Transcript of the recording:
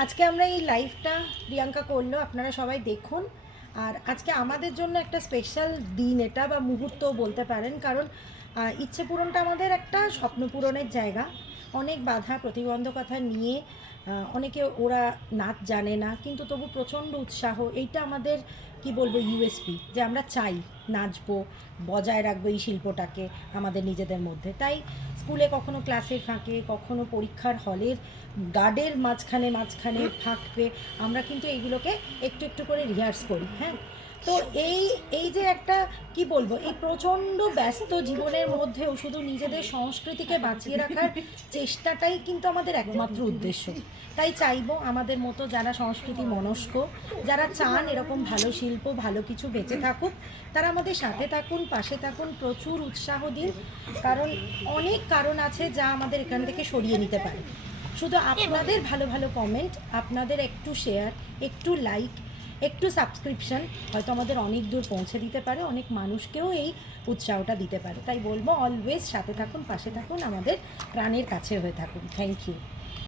আজকে আমরা এই লাইভটা প্রিয়াঙ্কা করলো, আপনারা সবাই দেখুন। আর আজকে আমাদের জন্য একটা স্পেশাল দিন এটা, বা মুহূর্ত বলতে পারেন, কারণ ইচ্ছে পূরণটা আমাদের একটা স্বপ্ন পূরণের জায়গা। অনেক বাধা প্রতিবন্ধকতা নিয়ে অনেকে ওরা নাচ জানে না, কিন্তু তবু প্রচণ্ড উৎসাহ। এইটা আমাদের কি বলবো ইউএসপি, যে আমরা চাই নাচবো, বজায় রাখবো এই শিল্পটাকে আমাদের নিজেদের মধ্যে। তাই স্কুলে কখনো ক্লাসের ফাঁকে, কখনো পরীক্ষার হলের গার্ডের মাঝখানে মাঝখানে থাকবে, আমরা কিন্তু এইগুলোকে একটু একটু করে রিহার্স করি। হ্যাঁ, তো এই এই যে একটা কি বলবো, এই প্রচণ্ড ব্যস্ত জীবনের মধ্যেও শুধু নিজেদের সংস্কৃতিকে বাঁচিয়ে রাখার চেষ্টাটাই কিন্তু আমাদের একমাত্র উদ্দেশ্য। তাই চাইবো আমাদের মতো যারা সংস্কৃতি মনস্ক, যারা চান এরকম ভালো শিল্প, ভালো কিছু বেঁচে থাকুক, তারা আমাদের সাথে থাকুন, পাশে থাকুন, প্রচুর উৎসাহ দিন। কারণ অনেক কারণ আছে যা আমাদের এখান থেকে সরিয়ে নিতে পারে। শুধু আপনাদের ভালো ভালো কমেন্ট, আপনাদের একটু শেয়ার, একটু লাইক, একটু সাবস্ক্রিপশন হয়তো আমাদের অনেক দূর পৌঁছে দিতে পারে, অনেক মানুষকেও এই উৎসাহটা দিতে পারে। তাই বলবো অলওয়েজ সাথে থাকুন, পাশে থাকুন, আমাদের প্রাণের কাছে হয়ে থাকুন। Thank you.